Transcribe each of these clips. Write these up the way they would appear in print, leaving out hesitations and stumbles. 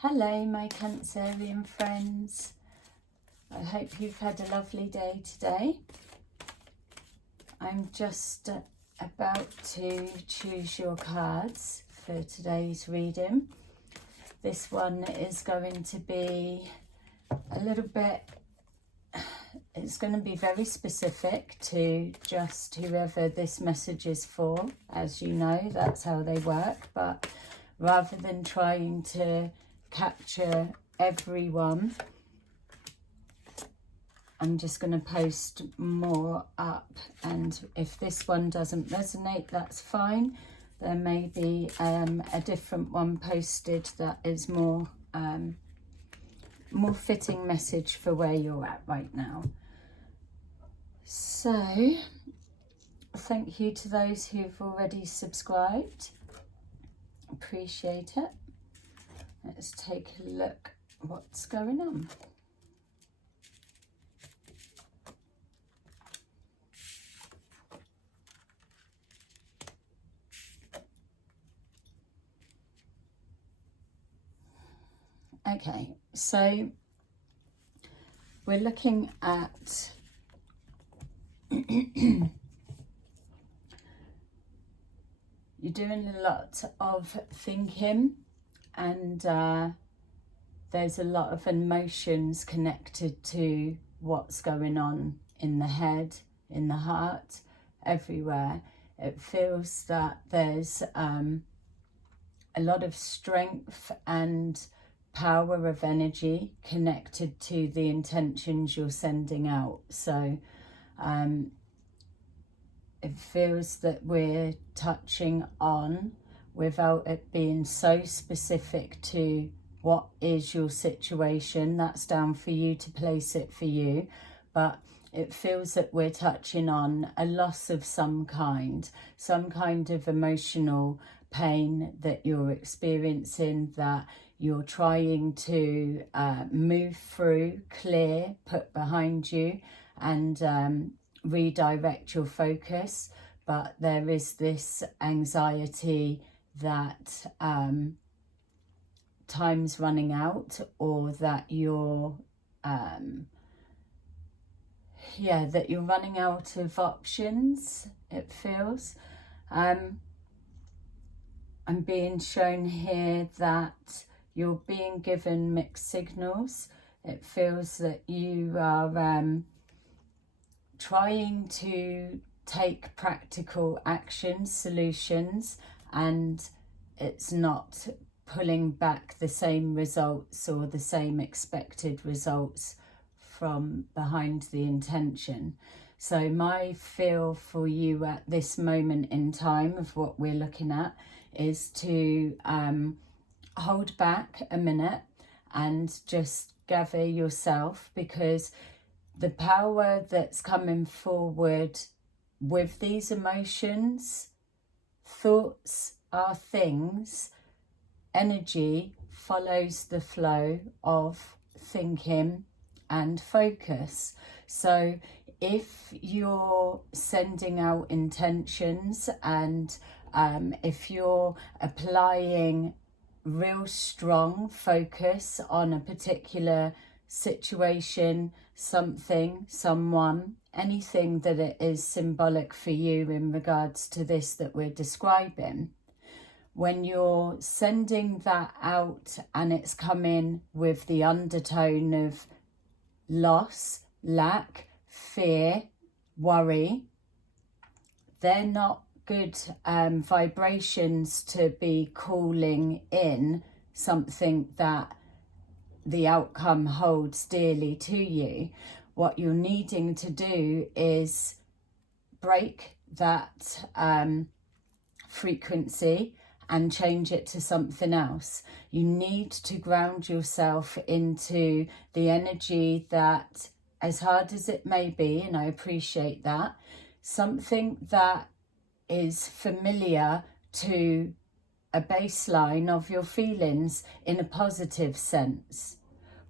Hello my Cancerian friends, I hope you've had a lovely day today. I'm just about to choose your cards for today's reading. This one is going to be a little bit, it's going to be very specific to just whoever this message is for. As you know, that's how they work, but rather than trying to capture everyone, I'm just going to post more up, and if this one doesn't resonate, that's fine. There may be a different one posted that is more fitting message for where you're at right now. So thank you to those who've already subscribed, appreciate it. Let's take a look what's going on. Okay, so we're looking at you're doing a lot of thinking, and there's a lot of emotions connected to what's going on in the head, in the heart, everywhere. It feels that there's a lot of strength and power of energy connected to the intentions you're sending out. So it feels that we're touching on, without it being so specific to what is your situation. That's down for you to place it for you, but it feels that we're touching on a loss of some kind of emotional pain that you're experiencing, that you're trying to move through, clear, put behind you, and redirect your focus. But there is this anxiety that time's running out, or that you're that you're running out of options, it feels. I'm being shown here that you're being given mixed signals. It feels that you are trying to take practical action, solutions, and it's not pulling back the same results or the same expected results from behind the intention. So my feel for you at this moment in time of what we're looking at is to hold back a minute and just gather yourself, because the power that's coming forward with these emotions, thoughts are things, energy follows the flow of thinking and focus. So if you're sending out intentions, and if you're applying real strong focus on a particular situation, something, someone, anything that it is symbolic for you in regards to this that we're describing, when you're sending that out and it's coming with the undertone of loss, lack, fear, worry, they're not good vibrations to be calling in something that the outcome holds dearly to you. What you're needing to do is break that frequency and change it to something else. You need to ground yourself into the energy that, as hard as it may be, and I appreciate that, something that is familiar to a baseline of your feelings in a positive sense.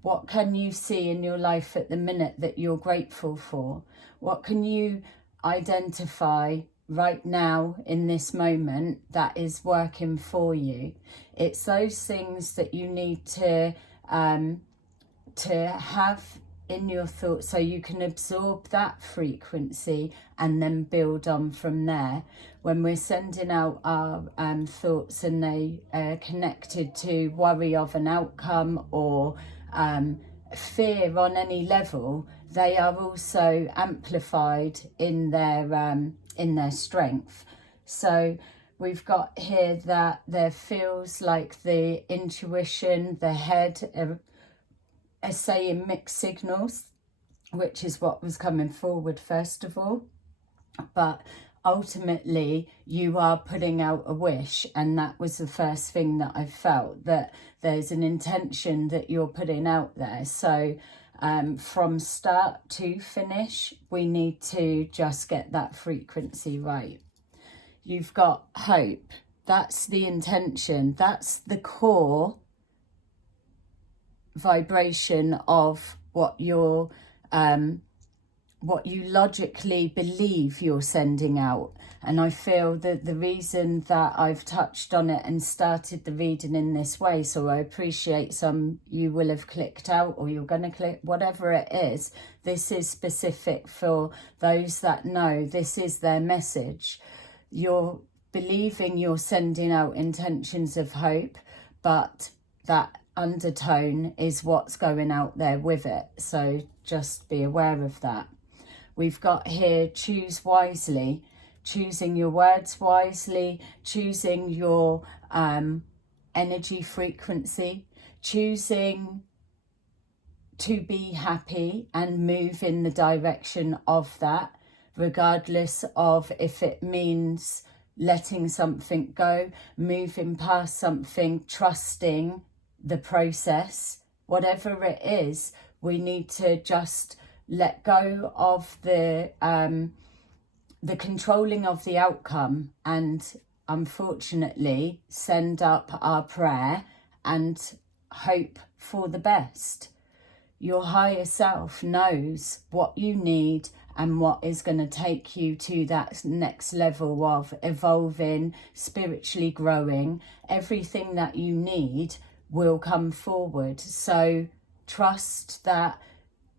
What can you see in your life at the minute that you're grateful for? What can you identify right now in this moment that is working for you. It's those things that you need to have in your thoughts so you can absorb that frequency and then build on from there. When we're sending out our thoughts and they are connected to worry of an outcome or fear on any level, they are also amplified in their strength. So we've got here that there feels like the intuition, the head are saying mixed signals, which is what was coming forward first of all. But ultimately you are putting out a wish, and that was the first thing that I felt, that there's an intention that you're putting out there. So from start to finish, we need to just get that frequency right. You've got hope. That's the intention. That's the core vibration of what you logically believe you're sending out. And I feel that the reason that I've touched on it and started the reading in this way, so I appreciate some you will have clicked out or you're going to click, whatever it is, this is specific for those that know this is their message. You're believing you're sending out intentions of hope, but that undertone is what's going out there with it. So just be aware of that. We've got here, choose wisely, choosing your words wisely, choosing your energy frequency, choosing to be happy and move in the direction of that, regardless of if it means letting something go, moving past something, trusting the process. Whatever it is, we need to just let go of the controlling of the outcome, and unfortunately send up our prayer and hope for the best. Your higher self knows what you need and what is going to take you to that next level of evolving, spiritually growing. Everything that you need will come forward. So trust that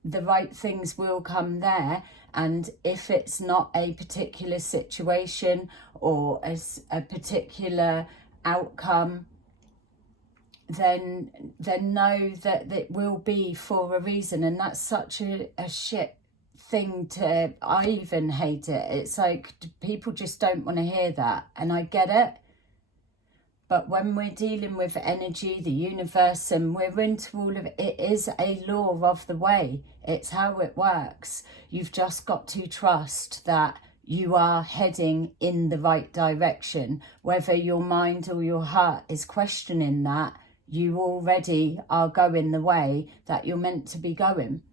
the right things will come there. And if it's not a particular situation or a particular outcome, then know that it will be for a reason. And that's such a shit thing to, I even hate it. It's like people just don't want to hear that, and I get it. But when we're dealing with energy, the universe, and we're into all of it, it is a law of the way. It's how it works. You've just got to trust that you are heading in the right direction. Whether your mind or your heart is questioning that, you already are going the way that you're meant to be going.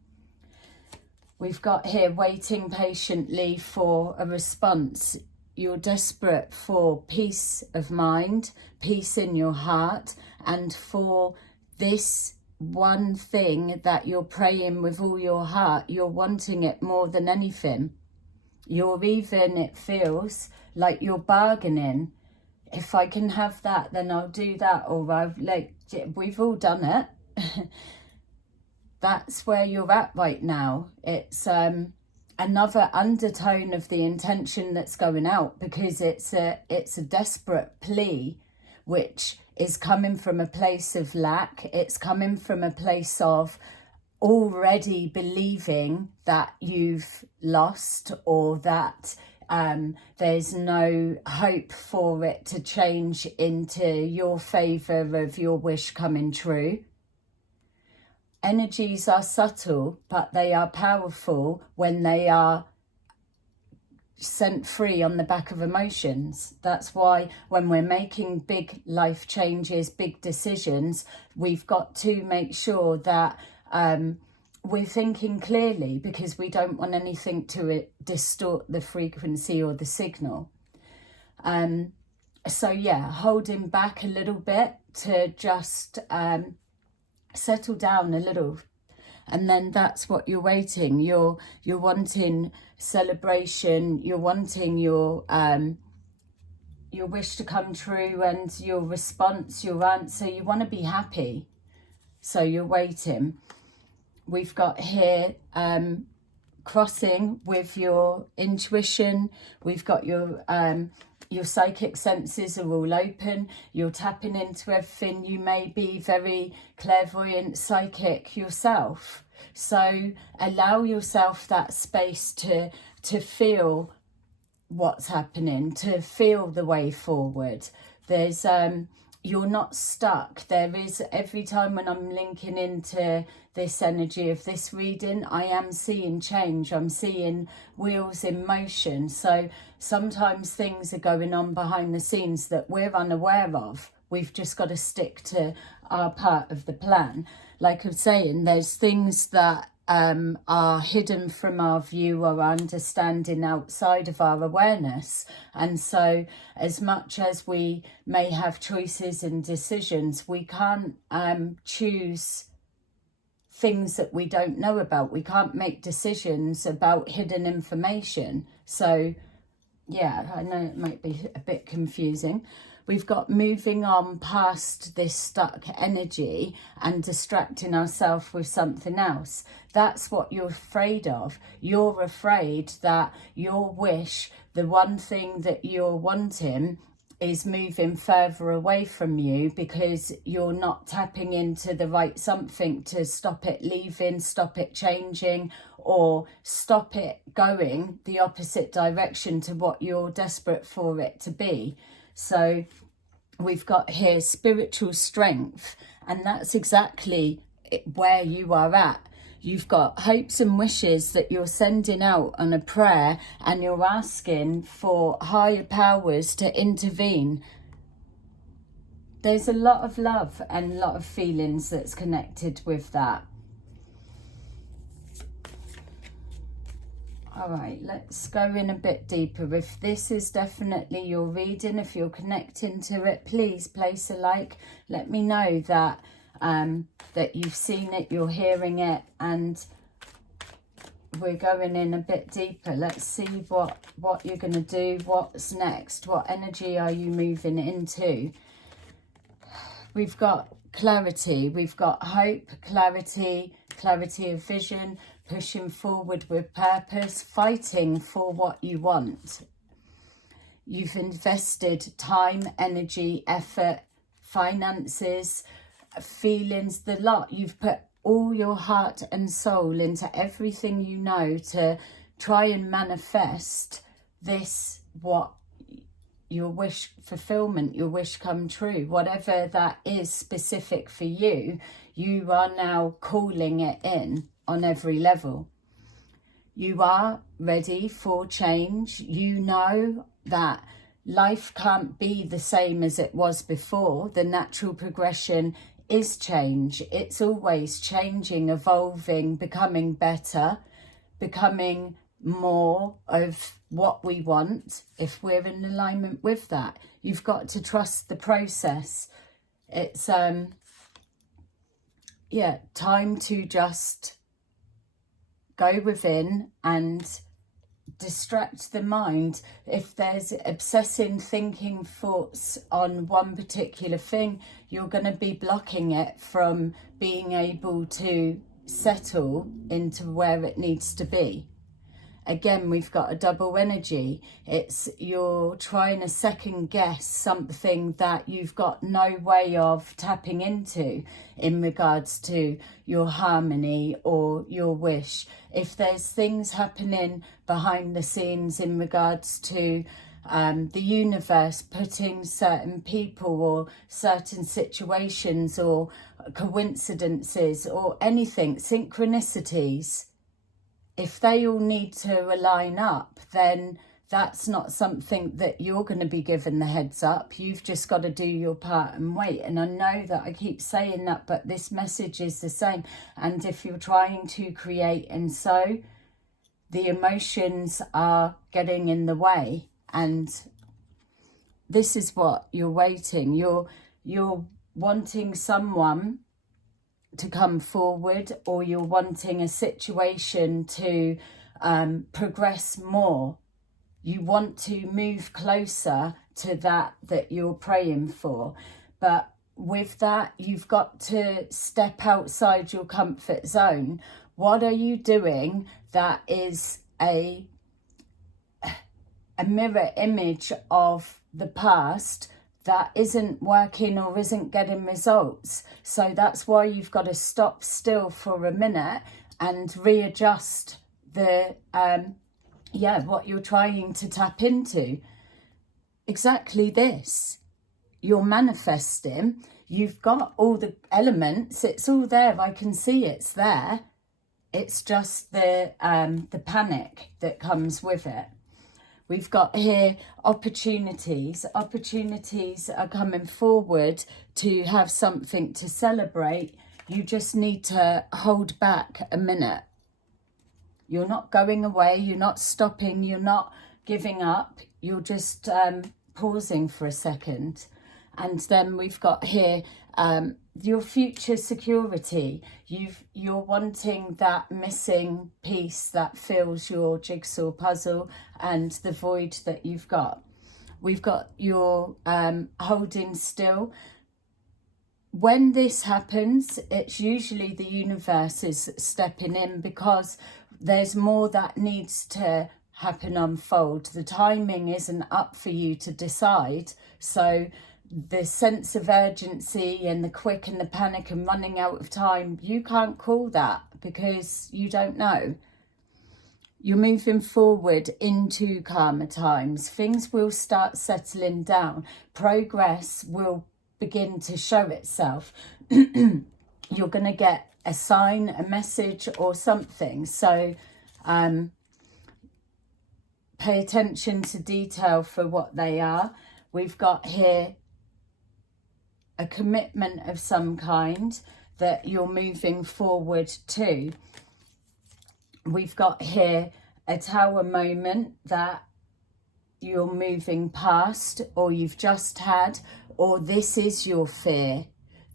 We've got here, waiting patiently for a response. You're desperate for peace of mind, peace in your heart, and for this one thing that you're praying with all your heart. You're wanting it more than anything. You're even, it feels like you're bargaining. If I can have that, then I'll do that. Or we've all done it. That's where you're at right now. It's another undertone of the intention that's going out, because it's a desperate plea, which is coming from a place of lack. It's coming from a place of already believing that you've lost, or that there's no hope for it to change into your favour of your wish coming true. Energies are subtle, but they are powerful when they are sent free on the back of emotions. That's why when we're making big life changes, big decisions, we've got to make sure that we're thinking clearly, because we don't want anything to distort the frequency or the signal. So yeah, holding back a little bit to just settle down a little. and then that's what you're waiting. You're wanting celebration, you're wanting your wish to come true, and your response, your answer. You want to be happy, so you're waiting. We've got here crossing with your intuition. We've got your psychic senses are all open. You're tapping into everything. You may be very clairvoyant, psychic yourself. So allow yourself that space to feel what's happening, to feel the way forward. There's you're not stuck. There is, every time when I'm linking into this energy of this reading, I am seeing change. I'm seeing wheels in motion. So sometimes things are going on behind the scenes that we're unaware of. We've just got to stick to our part of the plan. Like I'm saying, there's things that are hidden from our view or understanding outside of our awareness. And so as much as we may have choices and decisions, we can't choose things that we don't know about. We can't make decisions about hidden information. So yeah, I know it might be a bit confusing. We've got moving on past this stuck energy and distracting ourselves with something else. That's what you're afraid of. You're afraid that your wish, the one thing that you're wanting, is moving further away from you because you're not tapping into the right something to stop it leaving, stop it changing, or stop it going the opposite direction to what you're desperate for it to be. So we've got here spiritual strength, and that's exactly where you are at. You've got hopes and wishes that you're sending out on a prayer, and you're asking for higher powers to intervene. There's a lot of love and a lot of feelings that's connected with that. All right, let's go in a bit deeper. If this is definitely your reading, if you're connecting to it, please place a like. Let me know that that you've seen it, you're hearing it, and we're going in a bit deeper. Let's see what you're going to do. What's next? What energy are you moving into? We've got clarity. We've got hope, clarity of vision, pushing forward with purpose, fighting for what you want. You've invested time, energy, effort, finances, feelings, the lot. You've put all your heart and soul into everything you know to try and manifest this, what your wish fulfillment, your wish come true, whatever that is specific for you. You are now calling it in on every level. You are ready for change. You know that life can't be the same as it was before. The natural progression is change. It's always changing, evolving, becoming better, becoming more of what we want if we're in alignment with that. You've got to trust the process. It's time to just go within and distract the mind. If there's obsessing thinking thoughts on one particular thing, you're going to be blocking it from being able to settle into where it needs to be. Again, we've got a double energy. It's you're trying to second guess something that you've got no way of tapping into in regards to your harmony or your wish. If there's things happening behind the scenes in regards to the universe putting certain people or certain situations or coincidences or anything, synchronicities, if they all need to align up, then that's not something that you're going to be given the heads up. You've just got to do your part and wait. And I know that I keep saying that, but this message is the same. And if you're trying to create and sow, the emotions are getting in the way. And this is what you're waiting. You're wanting someone to come forward, or you're wanting a situation to progress more. You want to move closer to that you're praying for. But with that, you've got to step outside your comfort zone. What are you doing that is a mirror image of the past that isn't working or isn't getting results? So that's why you've got to stop still for a minute and readjust the what you're trying to tap into. Exactly this. You're manifesting. You've got all the elements. It's all there. I can see it's there. It's just the panic that comes with it. We've got here opportunities. Opportunities are coming forward to have something to celebrate. You just need to hold back a minute. You're not going away. You're not stopping. You're not giving up. You're just pausing for a second. And then we've got here your future security. You're wanting that missing piece that fills your jigsaw puzzle and the void that you've got. We've got your holding still. When this happens, it's usually the universe is stepping in, because there's more that needs to happen, unfold. The timing isn't up for you to decide. So the sense of urgency and the quick and the panic and running out of time, you can't call that because you don't know. You're moving forward into calmer times. Things will start settling down. Progress will begin to show itself. You're going to get a sign, a message or something. So pay attention to detail for what they are. We've got here a commitment of some kind that you're moving forward to. We've got here a tower moment that you're moving past, or you've just had, or this is your fear,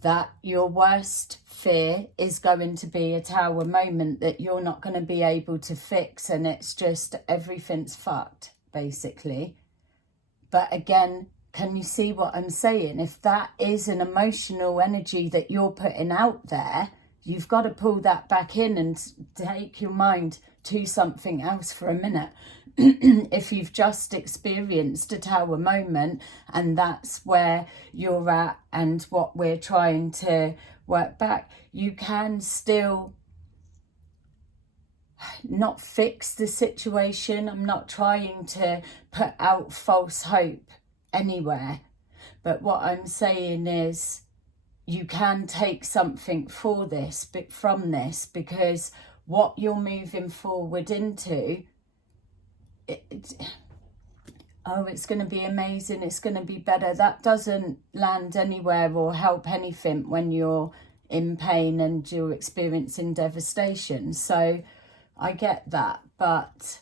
that your worst fear is going to be a tower moment that you're not going to be able to fix, and it's just everything's fucked, basically. But again, can you see what I'm saying? If that is an emotional energy that you're putting out there, you've got to pull that back in and take your mind to something else for a minute. If you've just experienced a tower moment and that's where you're at and what we're trying to work back, you can still not fix the situation. I'm not trying to put out false hope anywhere, but what I'm saying is you can take something for this, but from this, because what you're moving forward into, it's going to be amazing, it's going to be better. That doesn't land anywhere or help anything when you're in pain and you're experiencing devastation. So I get that, but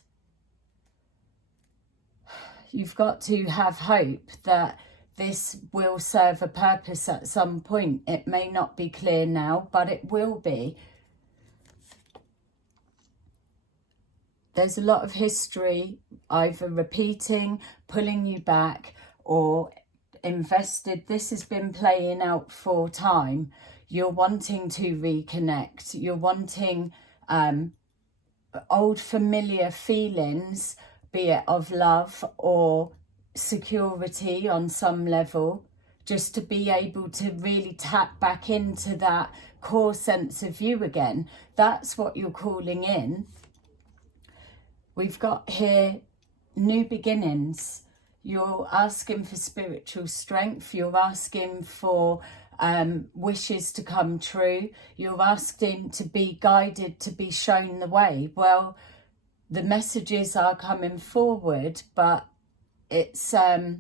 you've got to have hope that this will serve a purpose at some point. It may not be clear now, but it will be. There's a lot of history either repeating, pulling you back, or invested. This has been playing out for time. You're wanting to reconnect. You're wanting old familiar feelings, be it of love or security on some level, just to be able to really tap back into that core sense of you again. That's what you're calling in. We've got here new beginnings. You're asking for spiritual strength. You're asking for wishes to come true. You're asking to be guided, to be shown the way. Well, the messages are coming forward, but it's are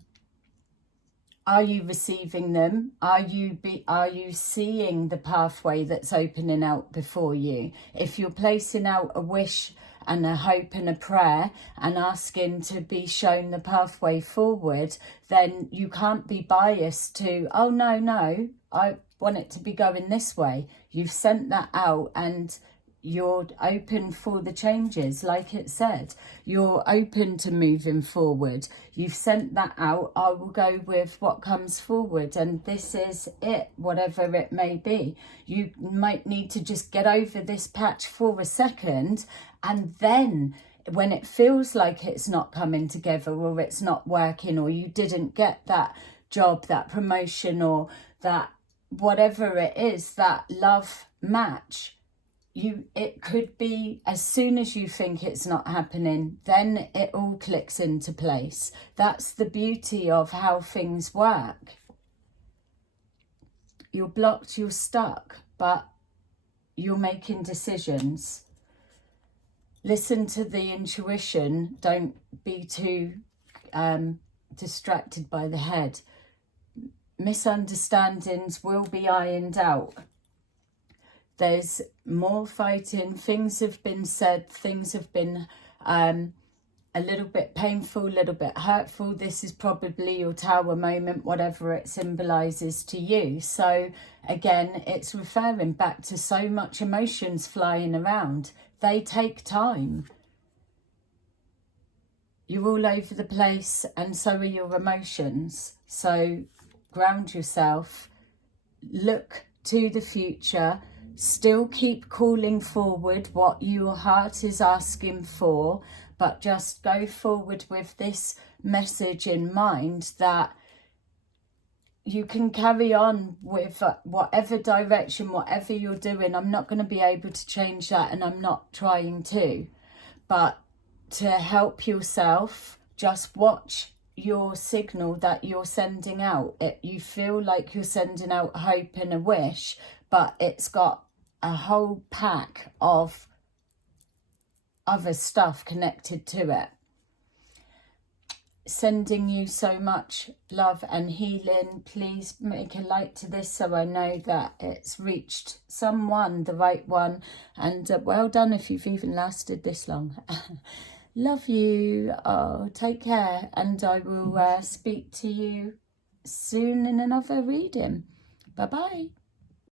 you receiving them? Are you seeing the pathway that's opening out before you? If you're placing out a wish and a hope and a prayer and asking to be shown the pathway forward, then you can't be biased to, oh no, want it to be going this way. You've sent that out and you're open for the changes. Like it said, you're open to moving forward. You've sent that out. I will go with what comes forward, and this is it, whatever it may be. You might need to just get over this patch for a second, and then when it feels like it's not coming together, or it's not working, or you didn't get that job, that promotion, or that whatever it is, that love match, it could be as soon as you think it's not happening, then it all clicks into place. That's the beauty of how things work. You're blocked, you're stuck, but you're making decisions. Listen to the intuition. Don't be too distracted by the head. Misunderstandings will be ironed out. There's more fighting. Things have been said. Things have been a little bit painful, a little bit hurtful. This is probably your tower moment, whatever it symbolises to you. So again, it's referring back to so much emotions flying around. They take time. You're all over the place, and so are your emotions. So ground yourself. Look to the future. Still keep calling forward what your heart is asking for, but just go forward with this message in mind that you can carry on with whatever direction, whatever you're doing. I'm not going to be able to change that, and I'm not trying to. But to help yourself, just watch your signal that you're sending out. You feel like you're sending out hope and a wish, but it's got a whole pack of other stuff connected to it. Sending you so much love and healing. Please make a like to this so I know that it's reached someone, the right one. And well done if you've even lasted this long. Love you. Oh, take care. And I will speak to you soon in another reading. Bye-bye.